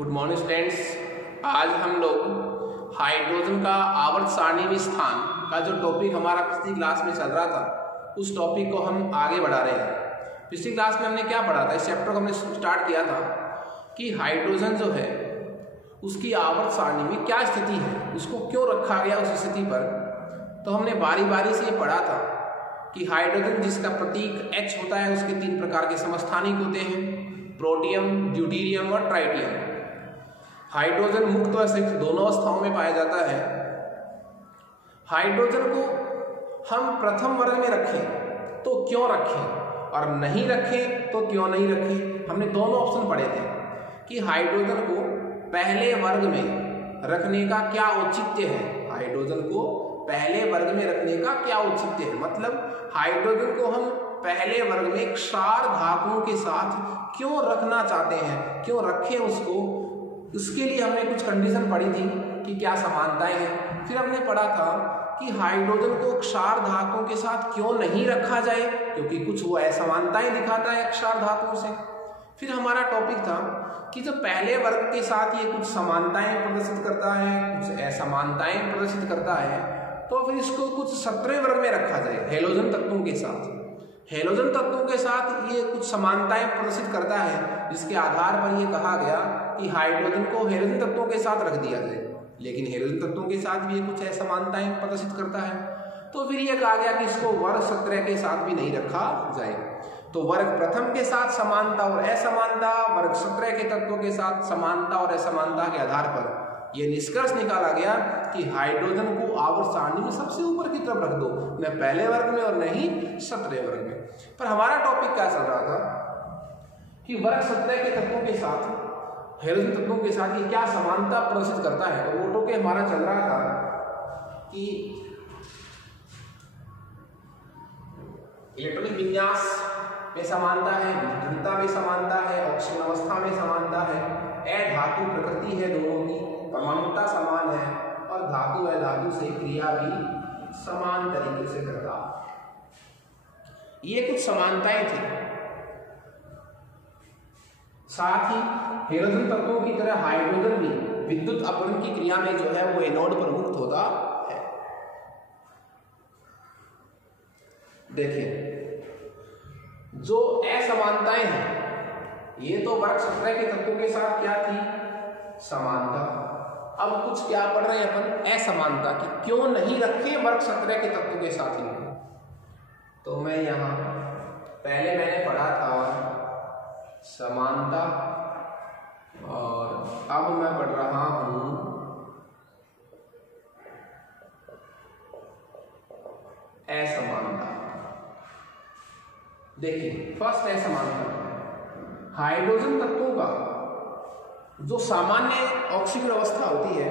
Good morning students. आज हम लोग हाइड्रोजन का आवर्त सारणी में स्थान का जो टॉपिक हमारा पिछली क्लास में चल रहा था उस टॉपिक को हम आगे बढ़ा रहे हैं। पिछली क्लास में हमने क्या पढ़ा था, इस चैप्टर को हमने स्टार्ट किया था कि हाइड्रोजन जो है उसकी आवर्त सारणी में क्या स्थिति है, उसको क्यों रखा गया उस स्थिति पर। तो हमने बारी बारी से ये पढ़ा था कि हाइड्रोजन जिसका प्रतीक H होता है उसके 3 प्रकार के समस्थानिक होते हैं, प्रोटियम, ड्यूटेरियम और ट्राइटियम। हाइड्रोजन मुक्त व संयुक्त दोनों अवस्थाओं में पाया जाता है। हाइड्रोजन को हम प्रथम वर्ग में रखें तो क्यों रखें और नहीं रखें तो क्यों नहीं रखें। हमने दोनों ऑप्शन पढ़े थे कि हाइड्रोजन को पहले वर्ग में रखने का क्या औचित्य है, हाइड्रोजन को पहले वर्ग में रखने का क्या औचित्य है। मतलब हाइड्रोजन को हम पहले वर्ग में क्षार धातुओं के साथ क्यों रखना चाहते हैं, क्यों रखें उसको, उसके लिए हमने कुछ कंडीशन पढ़ी थी कि क्या समानताएं हैं। फिर हमने पढ़ा था कि हाइड्रोजन को क्षार धातुओं के साथ क्यों नहीं रखा जाए, क्योंकि कुछ वो असमानताएं दिखाता है क्षार धातुओं से। फिर हमारा टॉपिक था कि जो पहले वर्ग के साथ ये कुछ समानताएं प्रदर्शित करता है, कुछ असमानताएं प्रदर्शित करता है, तो फिर इसको कुछ 17वें वर्ग में रखा जाए हेलोजन तत्वों के साथ। हेलोजन तत्वों के साथ ये कुछ समानताएं प्रदर्शित करता है, जिसके आधार पर ये कहा गया कि हाइड्रोजन को हेलोजन तत्वों के साथ रख दिया जाए। लेकिन हेलोजन तत्वों के साथ भी ये कुछ असमानताएं प्रदर्शित करता है, तो फिर ये कहा गया कि इसको वर्ग 17 के साथ भी नहीं रखा जाए। तो वर्ग प्रथम के साथ समानता और असमानता, वर्ग 17 के तत्वों के साथ समानता और असमानता के आधार पर यह निष्कर्ष निकाला गया कि हाइड्रोजन को आवर्त सारणी में सबसे ऊपर की तरफ रख दो, न पहले वर्ग में और न ही 17वें वर्ग में। पर हमारा टॉपिक क्या चल रहा था कि वर्ग 17 के तत्वों के साथ हेलोजन तत्वों के साथ ये क्या समानता प्रदर्शित करता है। और वो टॉपिक हमारा चल रहा था कि इलेक्ट्रॉनिक विन्यास में समानता है, विद्युतता में समानता है, ऑक्सीजन अवस्था में समानता है, अधातु प्रकृति है दोनों की, परमाणुता समान है और धातु अधातु से क्रिया भी समान तरीके से करता। ये कुछ समानताएं थी। साथ ही हेलोजन तत्वों की तरह हाइड्रोजन भी विद्युत अपवरण की क्रिया में जो है वो एनोड पर मुक्त होता है। देखिए जो असमानताएं हैं ये तो वर्ग 17 के तत्वों के साथ क्या थी, समानता। अब कुछ क्या पढ़ रहे हैं अपन, असमानता की क्यों नहीं रखे वर्ग 17 के तत्वों के साथ इनको। तो मैं यहां पहले मैंने पढ़ा था समानता और अब मैं पढ़ रहा हूं असमानता। देखिए फर्स्ट असमानता, हाइड्रोजन तत्वों का जो सामान्य ऑक्सीजन अवस्था होती है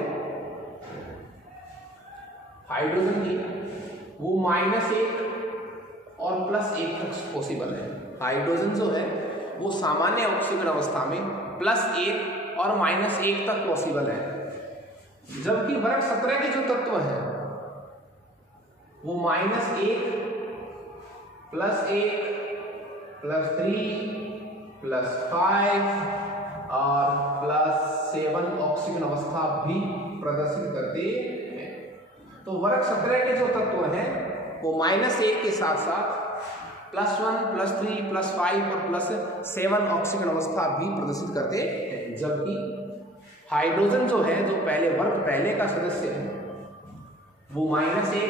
हाइड्रोजन की, वो -1 और +1 तक पॉसिबल है। हाइड्रोजन जो है वो सामान्य ऑक्सीजन अवस्था में +1 और -1 तक पॉसिबल है, जबकि वर्ग 17 के जो तत्व हैं वो -1, +1, +3, +5 और +7 ऑक्सीजन अवस्था भी प्रदर्शित करते हैं। तो वर्ग 17 के जो तत्व हैं वो -1 के साथ साथ +1, +3, +5 और +7 ऑक्सीजन अवस्था भी प्रदर्शित करते हैं, जबकि हाइड्रोजन जो है जो पहले वर्ग पहले का सदस्य है वो -1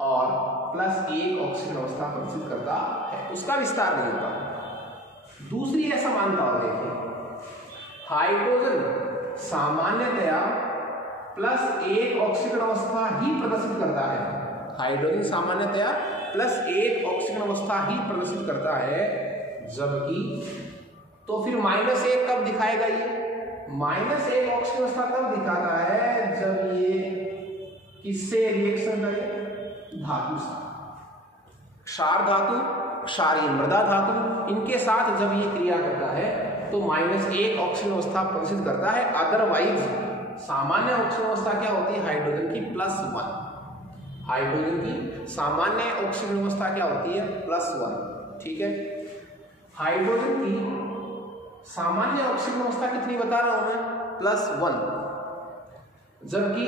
और +1 ऑक्सीजन अवस्था प्रदर्शित करता है, उसका विस्तार नहीं होता। दूसरी असमानता देखिए, हाइड्रोजन सामान्यतया +1 ऑक्सीजन अवस्था ही प्रदर्शित करता है। हाइड्रोजन सामान्यतया +1 ऑक्सीजन अवस्था ही प्रदर्शित करता है, जबकि तो फिर -1 कब दिखाएगा ये, -1 ऑक्सीजन अवस्था तब दिखाता है जब ये किससे रिएक्शन करे, धातु से। क्षार धातु, क्षारीय मृदा धातु, इनके साथ जब ये क्रिया करता है तो -1 ऑक्सीजन अवस्था प्रदर्शित करता है। अदरवाइज सामान्य ऑक्सीजन अवस्था क्या होती है हाइड्रोजन की, +1। हाइड्रोजन की सामान्य ऑक्सीजन अवस्था क्या होती है, +1। ठीक है। हाइड्रोजन की सामान्य ऑक्सीजन अवस्था कितनी बता रहा हूं मैं, +1, जबकि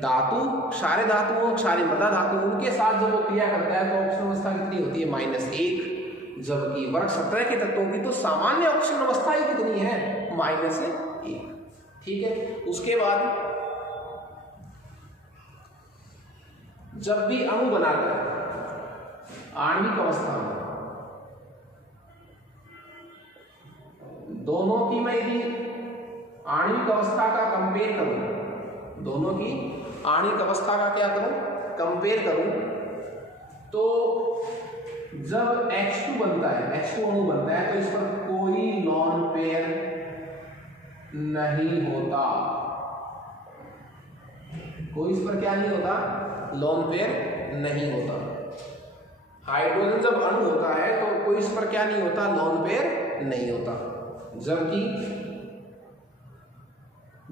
धातु, क्षारीय धातुओं, क्षारीय मृदा धातु, उनके साथ जब वो क्रिया करता है तो ऑक्सीजन अवस्था कितनी होती है, -1, जबकि वर्ग 17 के तत्वों की तो सामान्य ऑक्सीजन अवस्था ही कितनी है, -1। ठीक है। उसके बाद जब भी अणु बनाकर आणविक अवस्था में दोनों की मैं यदि आणविक अवस्था का कंपेयर करूं, दोनों की आणविक अवस्था का क्या करूं, कंपेयर करूं, तो जब H2 बनता है, H2 अणु बनता है, तो इस पर कोई लॉन पेयर नहीं होता, कोई इस पर क्या नहीं होता, लॉन पेयर नहीं होता। हाइड्रोजन जब अणु होता है तो कोई इस पर क्या नहीं होता, लॉन पेयर नहीं होता। जबकि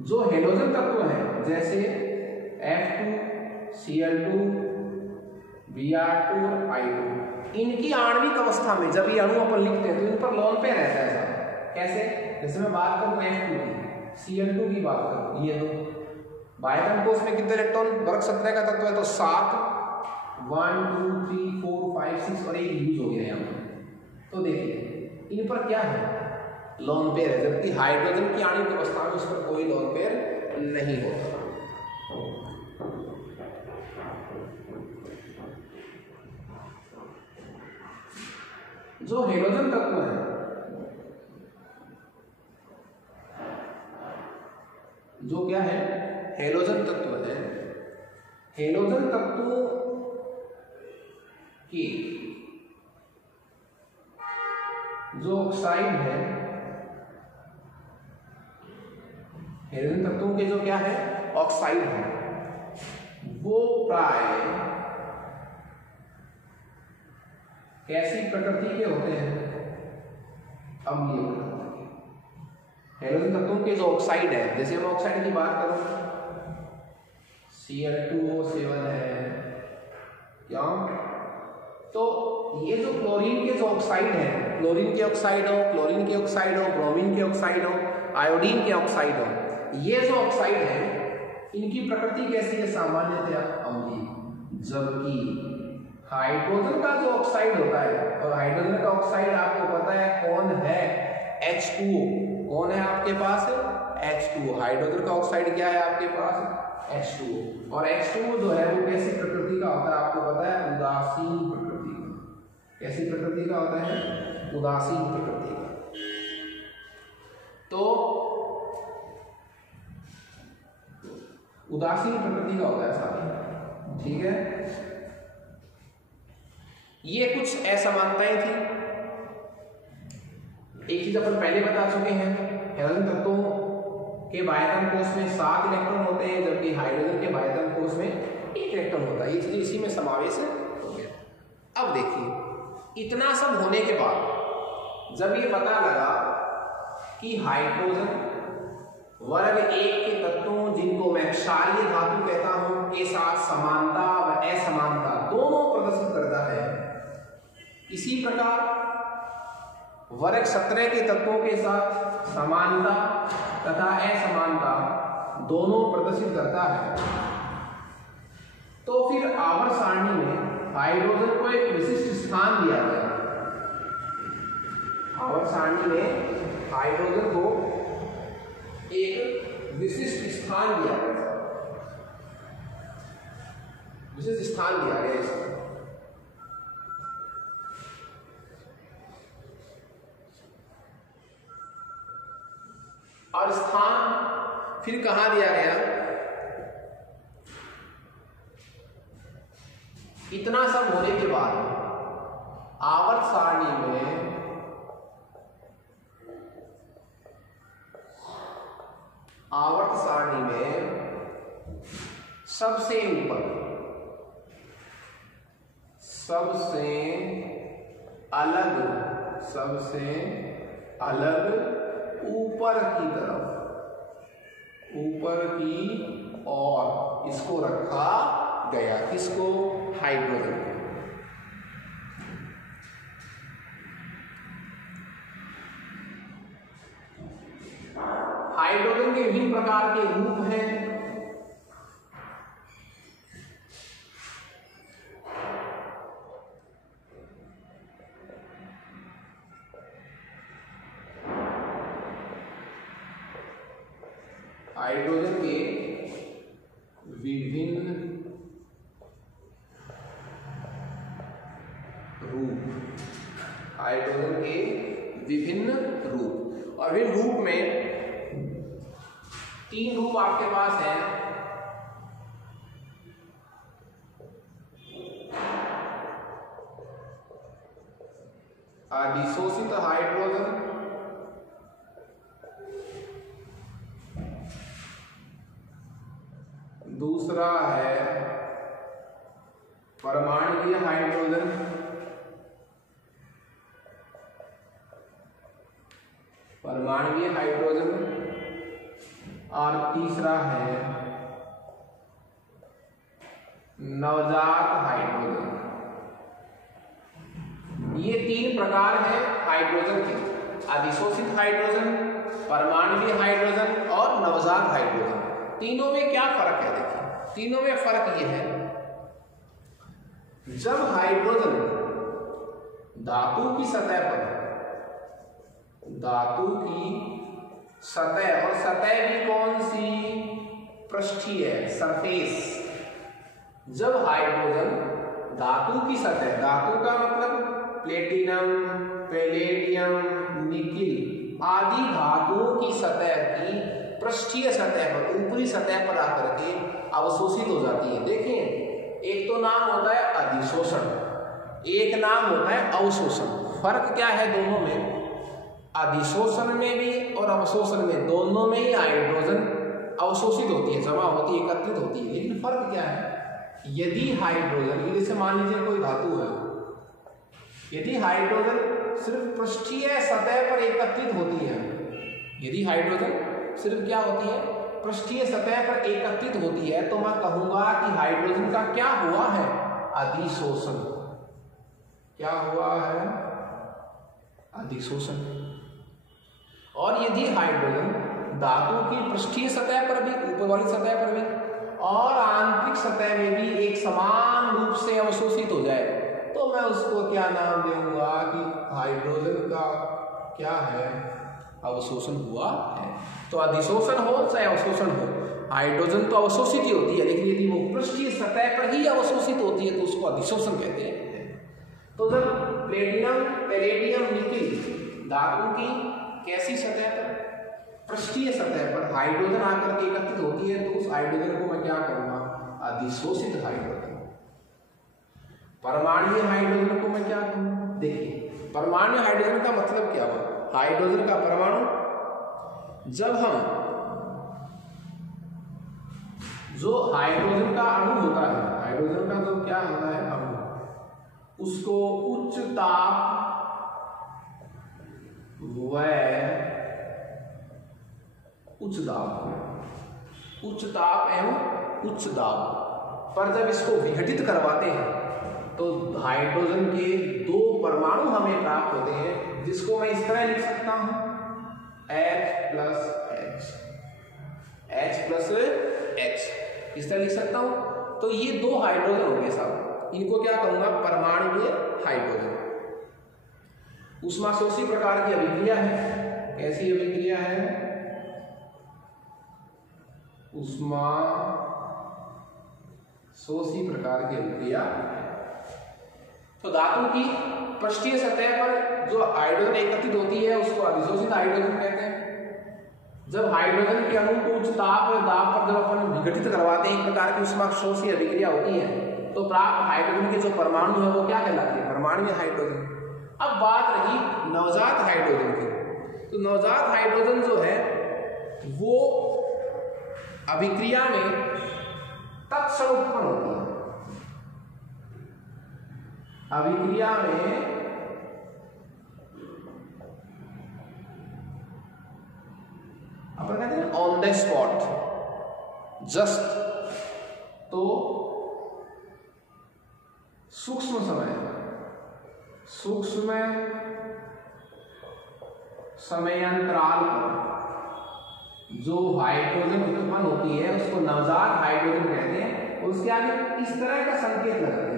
जो हेलोजन तत्व है जैसे F2, Cl2, Br2 और I2, इनकी आणविक अवस्था में जब ये अणु अपन लिखते हैं तो इन पर लॉन पेयर रहता है साहब। कैसे, जैसे मैं बात करूं F2 की, Cl2 की बात करूं, ये दो बायतन कोष में कितने इलेक्ट्रॉन, वर्ग 17 का तत्व है तो 7, 1 2 3 4 5 6 और एक यूज हो गया यहाँ पर। तो देखिए इन पर क्या है, लॉन पेयर है, जबकि हाइड्रोजन की आणविक अवस्था में उस पर कोई लॉन पेयर नहीं होता। जो हेलोजन तत्व है, जो क्या है, हेलोजन तत्व है, हेलोजन तत्व की जो ऑक्साइड है, हेलोजन तत्वों के जो क्या है, ऑक्साइड है, वो प्राय कैसी प्रकृति के होते हैं, अम्लीय प्रकृति के। हेलोजन तत्वों के जो ऑक्साइड है, जैसे मैं ऑक्साइड की बात करूं, Cl2O7 है, क्यों, तो ये जो क्लोरीन के जो ऑक्साइड है, क्लोरीन के ऑक्साइड हो, क्लोरीन के ऑक्साइड हो, ब्रोमीन के ऑक्साइड हो, आयोडीन के ऑक्साइड हो, ये जो ऑक्साइड है इनकी प्रकृति कैसी है, सामान्यतया अम्लीय। जबकि हाइड्रोजन का जो ऑक्साइड होता है, और हाइड्रोजन का ऑक्साइड आपको पता है कौन है, H2O, कौन है आपके पास, H2O। हाइड्रोजन का ऑक्साइड क्या है आपके पास, H2O। और H2O जो है वो कैसी प्रकृति का होता है आपको पता है, उदासीन प्रकृति का। कैसी प्रकृति का होता है, उदासीन प्रकृति का। तो उदासीन प्रकृति का होता है साथी, ठीक है। ये कुछ असमानताएं थी। एक चीज अपन पहले बता चुके हैं, हेलोजन तत्वों के बायतन कोष में 7 इलेक्ट्रॉन होते हैं, जबकि हाइड्रोजन के बायतन कोष में 1 इलेक्ट्रॉन होता है। ये चीज इसी में समावेश हो गया। अब देखिए, इतना सब होने के बाद जब ये पता लगा कि हाइड्रोजन वर्ग 1 के तत्वों, जिनको मैं क्षारीय धातु कहता हूं, के साथ समानता व असमानता दोनों प्रदर्शित करता है, इसी प्रकार वर्ग 17 के तत्वों के साथ समानता तथा असमानता दोनों प्रदर्शित करता है। तो फिर आवर्त सारणी में हाइड्रोजन को एक विशिष्ट स्थान दिया गया। आवर्त सारणी में हाइड्रोजन को एक विशिष्ट स्थान दिया गया, विशिष्ट स्थान दिया गया इसको। और स्थान फिर कहां दिया गया, इतना सब होने के बाद आवर्त सारणी में सबसे ऊपर, सबसे अलग ऊपर की तरफ, ऊपर की ओर इसको रखा गया। किसको? हाइड्रोजन को। हाइड्रोजन के विभिन्न प्रकार के रूप हैं। हाइड्रोजन के विभिन्न रूप, हाइड्रोजन के विभिन्न रूप, और विभिन्न रूप में 3 रूप आपके पास हैं। अधिशोषित हाइड्रोजन, दूसरा है परमाणुकीय हाइड्रोजन, परमाणुकीय हाइड्रोजन, और तीसरा है नवजात हाइड्रोजन। ये 3 प्रकार हैं हाइड्रोजन के, अधिशोषित हाइड्रोजन, परमाणुकीय हाइड्रोजन और नवजात हाइड्रोजन। तीनों में क्या फर्क है? देखिए, तीनों में फर्क ये है, जब हाइड्रोजन धातु की सतह पर, धातु की सतह, और सतह भी कौन सी? पृष्ठीय, सरफेस। जब हाइड्रोजन धातु की सतह, धातु का मतलब प्लेटिनम, पैलेडियम, निकिल आदि धातुओं की सतह की पृष्ठीय सतह पर, ऊपरी सतह पर आकर के अवशोषित हो जाती है। देखें, एक तो नाम होता है अधिशोषण, एक नाम होता है अवशोषण। फर्क क्या है दोनों में? अधिशोषण में भी और अवशोषण में, दोनों में ही हाइड्रोजन अवशोषित होती है, जमा होती है, एकत्रित होती है। लेकिन फर्क क्या है? यदि हाइड्रोजन, जैसे मान लीजिए कोई धातु है, यदि हाइड्रोजन सिर्फ पृष्ठीय सतह पर एकत्रित होती है, यदि हाइड्रोजन सिर्फ क्या होती है? पृष्ठीय सतह पर एकत्रित होती है, तो मैं कहूंगा कि हाइड्रोजन का क्या हुआ है? अधिशोषण। क्या हुआ है? अधिशोषण। और यदि हाइड्रोजन धातु की पृष्ठीय सतह पर भी, ऊपर वाली सतह पर भी और आंतरिक सतह में भी एक समान रूप से अवशोषित हो जाए, तो मैं उसको क्या नाम दूंगा कि हाइड्रोजन का क्या है? अवशोषण हुआ है। तो अधिशोषण हो चाहे अवशोषण हो, हाइड्रोजन तो अवशोषित ही होती है, लेकिन यदि वो पृष्ठीय सतह पर ही अवशोषित होती है तो उसको अधिशोषण कहते हैं। तो जब प्लेटिनम, पैलेडियम, निकिल धातु की कैसी सतह पर? पृष्ठीय सतह पर हाइड्रोजन आकर के एकत्रित होती है, तो उस हाइड्रोजन को मैं क्या कहूंगा? अधिशोषित हाइड्रोजन। परमाणुकीय हाइड्रोजन को मैं क्या कहूंगा? देखिए, परमाणु हाइड्रोजन का मतलब क्या हुआ? हाइड्रोजन का परमाणु, जब हम, जो हाइड्रोजन का अणु होता है, हाइड्रोजन का जो क्या होता है अणु, उसको उच्च ताप व उच्च दाब, उच्च ताप एवं उच्च दाब पर जब इसको विघटित करवाते हैं तो हाइड्रोजन के 2 परमाणु हमें प्राप्त होते हैं, जिसको मैं इस तरह लिख सकता हूं H plus H, H plus H, इस तरह लिख सकता हूं। तो ये 2 हाइड्रोजन हो गए साहब, इनको क्या कहूंगा? परमाणुकीय हाइड्रोजन। ऊष्माशोषी प्रकार की अभिक्रिया है। कैसी अभिक्रिया है? ऊष्मा शोषी प्रकार की अभिक्रिया। तो धातु की पृष्ठीय सतह पर जो हाइड्रोजन एकत्रित होती है उसको अधिशोषित हाइड्रोजन कहते हैं। जब हाइड्रोजन के अणु को उच्च ताप और दाब पर जब अपन विघटित करवाते हैं, एक प्रकार की ऊष्माशोषी अभिक्रिया होती है, तो प्राप्त हाइड्रोजन के जो परमाणु है वो क्या कहलाते हैं? परमाणुकीय हाइड्रोजन। अब बात रही नवजात हाइड्रोजन की। तो नवजात हाइड्रोजन जो है वो अभिक्रिया में तत्क्षण उत्पन्न होती है। अभिक्रिया में अपन कहते हैं ऑन द स्पॉट, जस्ट, तो सूक्ष्म समयांतराल पर जो हाइड्रोजन उत्पन्न होती है उसको नवजात हाइड्रोजन कहते हैं, और उसके आगे इस तरह का संकेत लगाते हैं।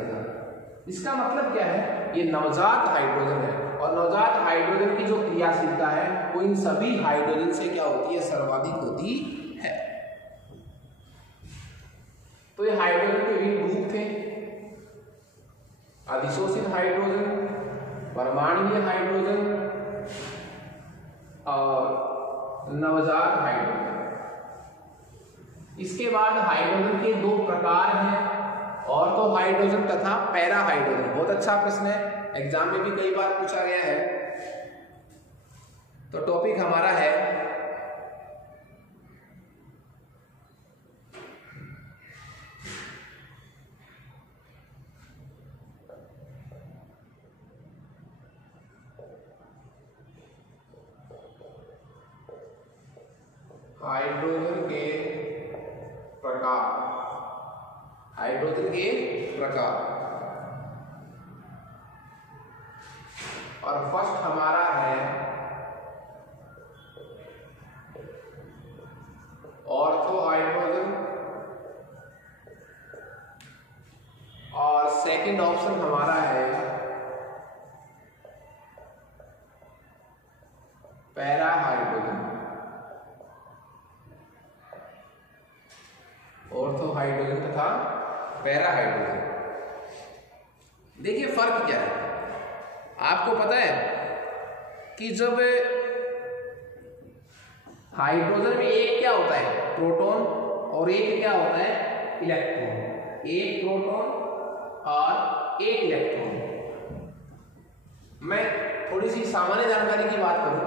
इसका मतलब क्या है, ये नवजात हाइड्रोजन है, और नवजात हाइड्रोजन की जो क्रियाशीलता है वो इन सभी हाइड्रोजन से क्या होती है, सर्वाधिक होती है। तो ये हाइड्रोजन के विभिन्न ग्रुप थे, अधिशोषित हाइड्रोजन, परमाणुीय हाइड्रोजन और नवजात हाइड्रोजन। इसके बाद हाइड्रोजन के दो प्रकार हैं, ऑर्थो हाइड्रोजन तथा पैरा हाइड्रोजन। बहुत अच्छा प्रश्न है, एग्जाम में भी कई बार पूछा गया है। तो टॉपिक हमारा है हाइड्रोजन के प्रकार। हाइड्रोजन के प्रकार, और फर्स्ट हमारा है ऑर्थो हाइड्रोजन, और सेकंड ऑप्शन हमारा है पैरा हाइड्रोजन। ऑर्थो हाइड्रोजन तथा पैरा हाइड्रोजन। देखिए फर्क क्या है, आपको पता है कि जब हाइड्रोजन में एक क्या होता है, प्रोटॉन, और एक क्या होता है, इलेक्ट्रॉन। एक प्रोटॉन और एक इलेक्ट्रॉन। मैं थोड़ी सी सामान्य जानकारी की बात करूं,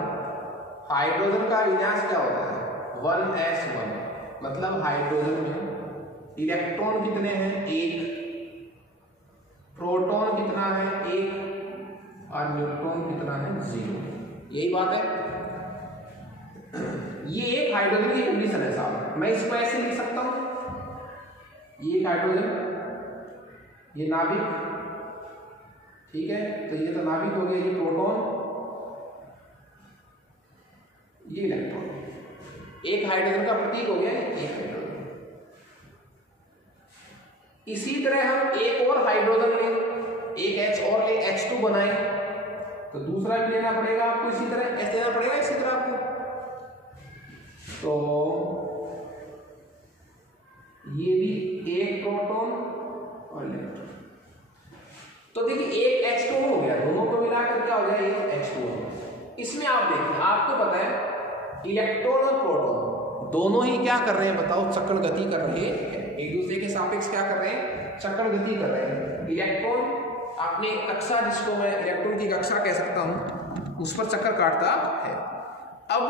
हाइड्रोजन का विन्यास क्या होता है, 1s1, मतलब हाइड्रोजन में इलेक्ट्रॉन कितने हैं, एक, प्रोटॉन कितना है, एक, और न्यूट्रॉन कितना है, 0। यही बात है। ये एक हाइड्रोजन की कंडीशन है साहब। मैं इसको ऐसे लिख सकता हूं, ये एक हाइड्रोजन, ये नाभिक, ठीक है, तो ये तो नाभिक हो गया, ये प्रोटॉन, ये इलेक्ट्रॉन। एक हाइड्रोजन का प्रतीक हो गया एक हाइड्रोजन। इसी तरह हम एक और हाइड्रोजन लें, एक H और ले, H2 बनाए, तो दूसरा भी लेना पड़ेगा आपको, इसी तरह ऐसे लेना पड़ेगा, इसी तरह आपको। तो ये भी एक प्रोटॉन और इलेक्ट्रॉन। तो देखिए एक H2 हो गया, दोनों को मिलाकर क्या हो गया, एक H2 हो गया। इसमें आप देखिए, आपको पता है इलेक्ट्रॉन और प्रोटॉन दोनों ही क्या कर रहे हैं, बताओ, चक्र गति कर रहे हैं, एक दूसरे के सापेक्ष क्या कर रहे हैं, चक्र गति कर रहे हैं। इलेक्ट्रॉन अपने कक्षा, जिसको मैं इलेक्ट्रॉन की कक्षा कह सकता हूं, उस पर चक्कर काटता है। अब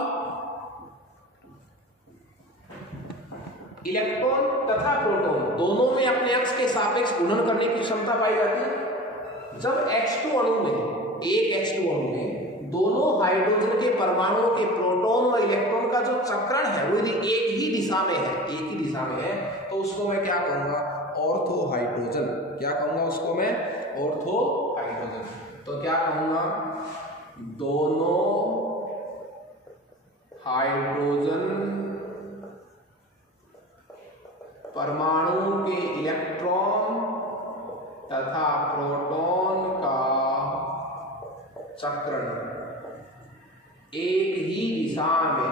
इलेक्ट्रॉन तथा प्रोटॉन दोनों में अपने अक्ष के सापेक्ष घूर्णन करने की क्षमता पाई जाती है। जब H2 अणु में, एक H2 अणु में दोनों हाइड्रोजन के परमाणुओं के प्रोटॉन और इलेक्ट्रॉन का जो चक्रण है वो यदि एक ही दिशा में है, एक ही दिशा में है, तो उसको मैं क्या कहूंगा, ऑर्थो हाइड्रोजन। क्या कहूंगा उसको मैं, ऑर्थो हाइड्रोजन। तो क्या कहूंगा, दोनों हाइड्रोजन परमाणु के इलेक्ट्रॉन तथा प्रोटॉन का चक्रण एक ही दिशा में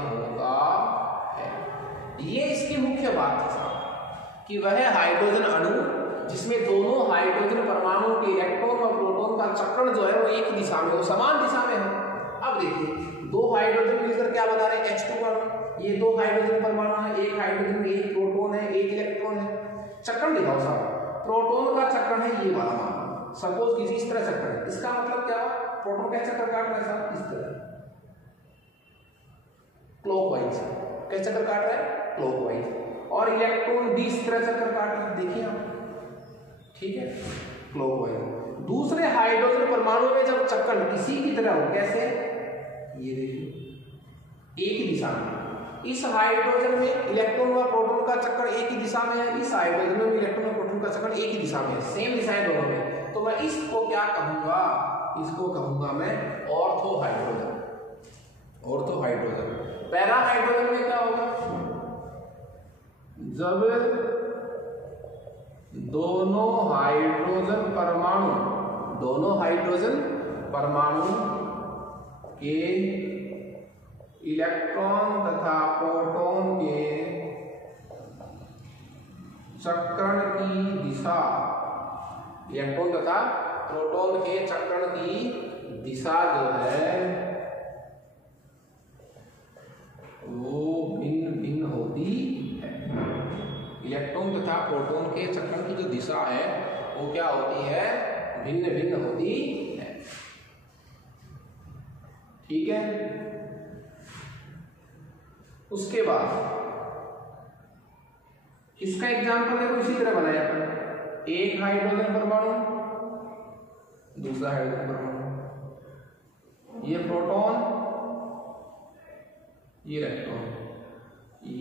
होता है। ये इसकी मुख्य बात है कि वह हाइड्रोजन अणु जिसमें दोनों हाइड्रोजन परमाणु के इलेक्ट्रॉन और प्रोटॉन का चक्रण जो है वो एक ही दिशा में, वो समान दिशा में है। अब देखिए, दो हाइड्रोजन मिलकर क्या बना रहे हैं, H2 अणु। ये दो हाइड्रोजन परमाणु है, एक हाइड्रोजन में एक प्रोटॉन है, एक इलेक्ट्रॉन है। चक्रण दिखाओ साहब, प्रोटॉन का चक्रण है ये वाला, सपोज किसी इस तरह चक्कर है, इसका मतलब क्या हुआ, प्रोटॉन का चक्कर काट रहा है साहब, इस तरह क्लॉकवाइज। कैसे चक्कर काट रहा है, क्लॉकवाइज। और इलेक्ट्रॉन भी इस तरह चक्कर काट रहा है, देखिए आप, ठीक है, क्लॉकवाइज। दूसरे हाइड्रोजन परमाणु में जब चक्कर इसी की तरह हो, कैसे, ये देखिए, एक ही दिशा में। इस हाइड्रोजन में इलेक्ट्रॉन व प्रोटॉन का चक्कर एक ही दिशा में है, इस हाइड्रोजन में इलेक्ट्रॉन और प्रोटॉन का चक्कर एक ही दिशा में है, सेम दिशाएं दोनों में। तो मैं इसको क्या कहूंगा, इसको कहूंगा मैं ऑर्थो हाइड्रोजन। जब दोनों हाइड्रोजन परमाणु के इलेक्ट्रॉन तथा प्रोटॉन के चक्रण की दिशा, इलेक्ट्रॉन तथा प्रोटॉन के चक्रण की दिशा जो है वो भिन्न भिन्न होती है। इलेक्ट्रॉन तथा प्रोटॉन के चक्रण की जो दिशा है वो क्या होती है? भिन्न भिन्न होती है। ठीक है। उसके बाद इसका एग्जाम्पल देखो, इसी तरह बनाया अपन। एक हाइड्रोजन परमाणु, दूसरा हाइड्रोजन परमाणु, ये प्रोटॉन, ये इलेक्ट्रॉन,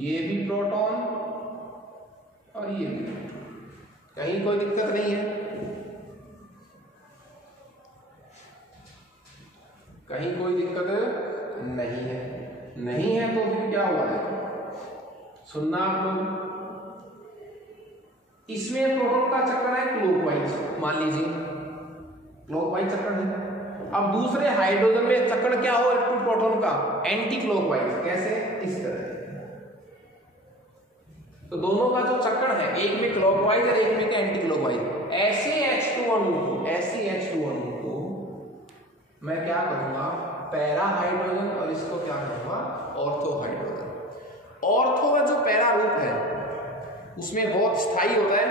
ये भी प्रोटॉन और ये भी। कहीं कोई दिक्कत नहीं है, कहीं कोई दिक्कत नहीं है। नहीं है तो फिर क्या हुआ है? सुनना आप लोग, इसमें प्रोटॉन का चक्कर है क्लॉकवाइज, मान लीजिए क्लॉकवाइज चक्कर है। अब दूसरे हाइड्रोजन में चक्कर क्या हो प्रोटॉन का? Anti clockwise. कैसे? इस तरह। तो दोनों का जो चक्कर है, एक में क्लॉकवाइज और एक में क्या एंटी क्लॉकवाइज। ऐसे H2 अणु को मैं क्या करूंगा? पैरा हाइड्रोजन, और इसको क्या करूंगा? Ortho hydrogen. ऑर्थो का जो पैरा रूप है उसमें बहुत स्थायी होता है।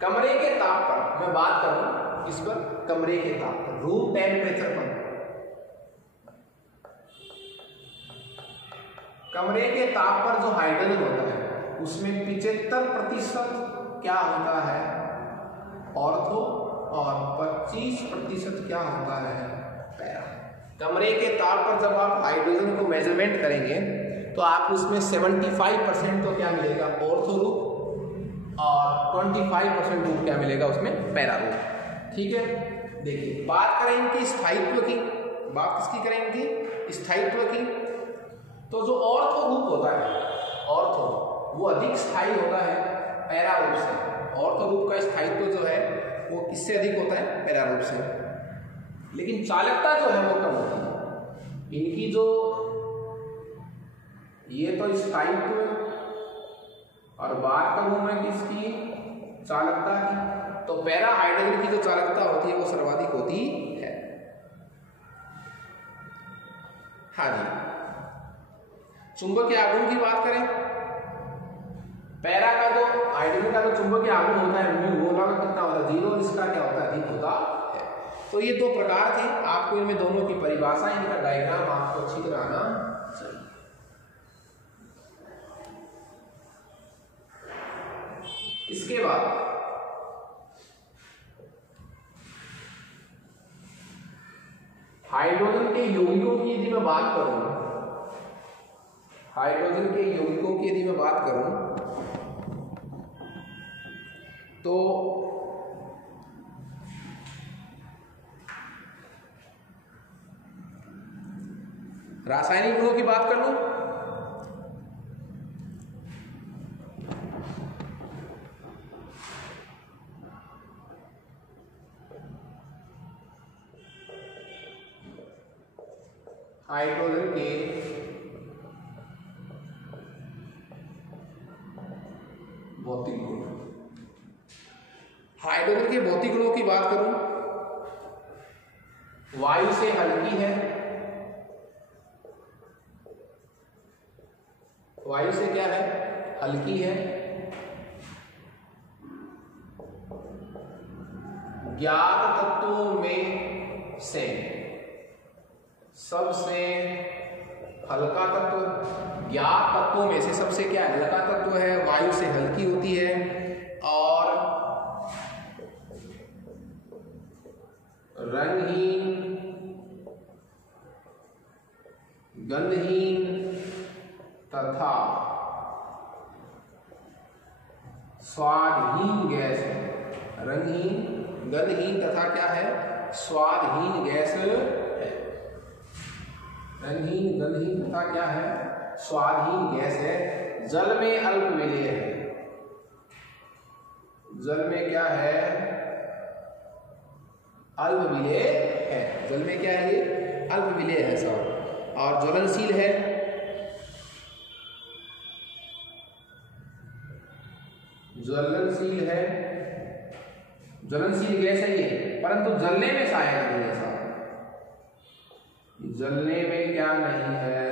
कमरे के ताप पर मैं बात करूं, इस पर कमरे के ताप पर, रूम टेम्परेचर पर, कमरे के ताप पर जो हाइड्रोजन होता है उसमें 75% क्या होता है? ऑर्थो, और 25% क्या होता है? पैरा। कमरे के ताप पर जब आप हाइड्रोजन को मेजरमेंट करेंगे तो आप उसमें 75% तो क्या मिलेगा? ऑर्थो रूप, और 25% रूप क्या मिलेगा? उसमें पैरा रूप। ठीक है। देखिए, बात करें इनकी स्थायित्व की, बात किसकी करेंगे? स्थायित्व की। तो जो ऑर्थो रूप होता है, ऑर्थो, वो अधिक स्थायी होता है पैरा रूप से। ऑर्थो रूप का स्थायित्व जो है वो किससे अधिक होता है? पैरा रूप से। लेकिन चालकता जो है वो कम होती है इनकी। जो ये तो स्थायित्व, और बात करूं मैं किसकी? चालकता की। तो पैरा हाइड्रोजन की जो चालकता होती है वो सर्वाधिक होती है। हाँ जी। चुंबकीय आघूर्ण की बात करें, पैरा का जो हाइड्रोजन का जो चुंबकीय आघूर्ण होता है वो लगभग कितना होता है? 0। इसका क्या होता है? अधिक होता है। तो ये दो प्रकार थे। आपको इनमें दोनों की परिभाषा, इनका डायग्राम आपको अच्छी तरह आना चाहिए। इसके बाद हाइड्रोजन के यौगिकों की यदि मैं बात करूं, हाइड्रोजन के यौगिकों की यदि मैं बात करूं तो रासायनिक गुणों की बात कर लूं, हाइड्रोजन के भौतिक गुण, हाइड्रोजन के भौतिक गुणों की बात करूं, वायु से हल्की है, वायु से क्या है? हल्की है, ज्ञात तत्वों में से सबसे हल्का तत्व, ज्ञात तत्वों में से सबसे क्या है? हल्का तत्व है, वायु से हल्की होती है, और रंगहीन, गंधहीन तथा स्वादहीन गैस है। रंगहीन, गंधहीन तथा क्या है? स्वादहीन गैस है। रंगहीन, गंधहीन तथा क्या है, स्वादहीन गैस है। जल में अल्प विलेय है, जल में क्या है, अल्प विलेय है। जल में क्या है, ये अल्प विलेय है सब। और ज्वलनशील है, ज्वलनशील है, ज्वलनशील गैस है ये, परंतु जलने में सहायक नहीं है साहब, जलने में क्या नहीं है,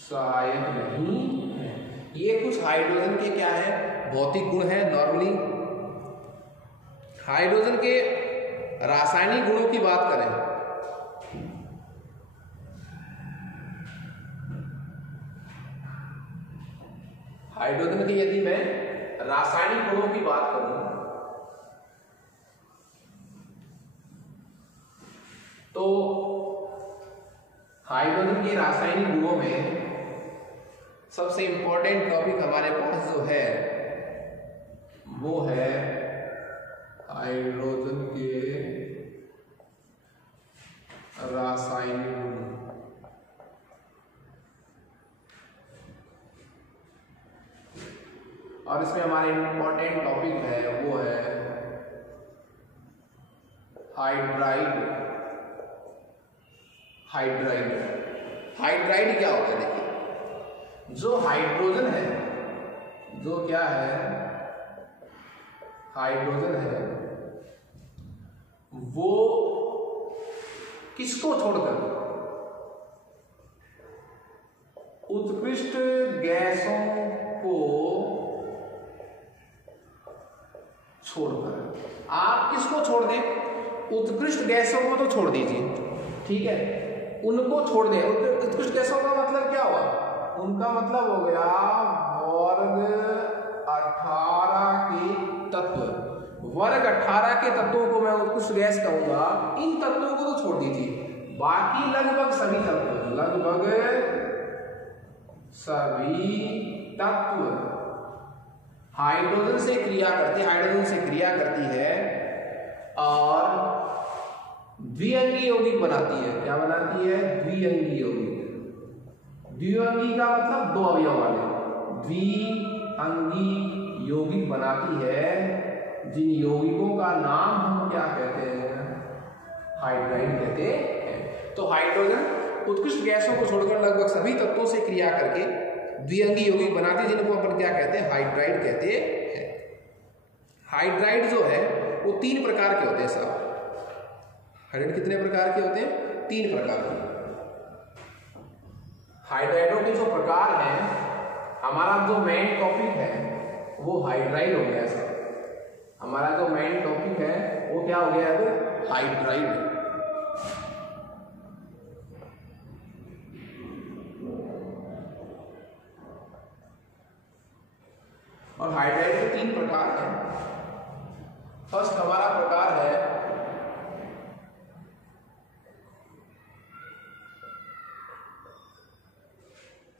सहायक नहीं है। ये कुछ हाइड्रोजन के क्या है, भौतिक गुण है। नॉर्मली हाइड्रोजन के रासायनिक गुणों की बात करें हाइड्रोजन के यदि मैं रासायनिक गुणों की बात करूं तो हाइड्रोजन के रासायनिक गुणों में सबसे इंपॉर्टेंट टॉपिक हमारे पास जो है वो है हाइड्रोजन के रासायनिक गुण। और इसमें हमारे इंपॉर्टेंट टॉपिक है वो है हाइड्राइड। हाइड्राइड हाइड्राइड क्या होता है, देखिए जो हाइड्रोजन है, जो क्या है हाइड्रोजन है, वो किसको छोड़कर, उत्कृष्ट गैसों को छोड़कर, आप किसको छोड़ दें, उत्कृष्ट गैसों को तो छोड़ दीजिए, ठीक है, उनको छोड़ दें। उत्कृष्ट गैसों का मतलब क्या हुआ, उनका मतलब हो गया वर्ग 18 के तत्व। वर्ग 18 के तत्वों को मैं उत्कृष्ट गैस कहूंगा, इन तत्वों को तो छोड़ दीजिए, बाकी लगभग सभी तत्व, लगभग सभी तत्व हाइड्रोजन से क्रिया करती, हाइड्रोजन से क्रिया करती है और द्विअंगी यौगिक बनाती है। क्या बनाती है, द्विअंगी यौगिक। द्विअंगी का मतलब दो अवयव वाले, द्विअंगी यौगिक बनाती है, जिन यौगिकों का नाम हम क्या कहते हैं, हाइड्राइड कहते हैं। तो हाइड्रोजन उत्कृष्ट गैसों को छोड़कर लगभग सभी तत्वों से क्रिया करके द्विअंगी यौगिक बनाती है, जिनको अपन क्या कहते हैं, हाइड्राइड कहते हैं। हाइड्राइड जो है वो 3 प्रकार के होते हैं साहब। हाइड्राइड कितने प्रकार के होते हैं, 3 प्रकार के। हाइड्राइडों के जो प्रकार हैं, हमारा जो मेन टॉपिक है वो हाइड्राइड हो गया सर। हमारा जो मेन टॉपिक है वो क्या हो गया, अब हाइड्राइड। और हाइड्राइड के 3 प्रकार हैं। फर्स्ट हमारा प्रकार है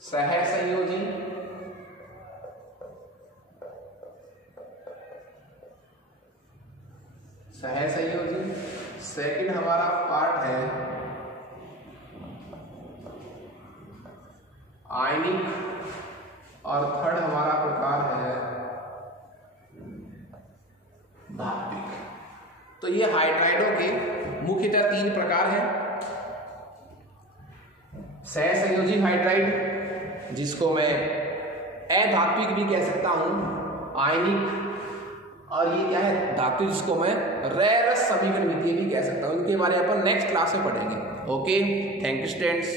सहसंयोजी, सहसंयोजी। सेकंड हमारा पार्ट है आयनिक और थर्ड हमारा प्रकार है धात्विक। तो ये हाइड्राइडों के मुख्यतः 3 प्रकार हैं। सहसंयोजी हाइड्राइड, जिसको मैं अधात्विक भी कह सकता हूं, आयनिक, और ये क्या है, धात्विक, जिसको मैं रेरस समीकरण विधि भी कह सकता हूं। इनके बारे में अपन नेक्स्ट क्लास में पढ़ेंगे। Okay, thank you students.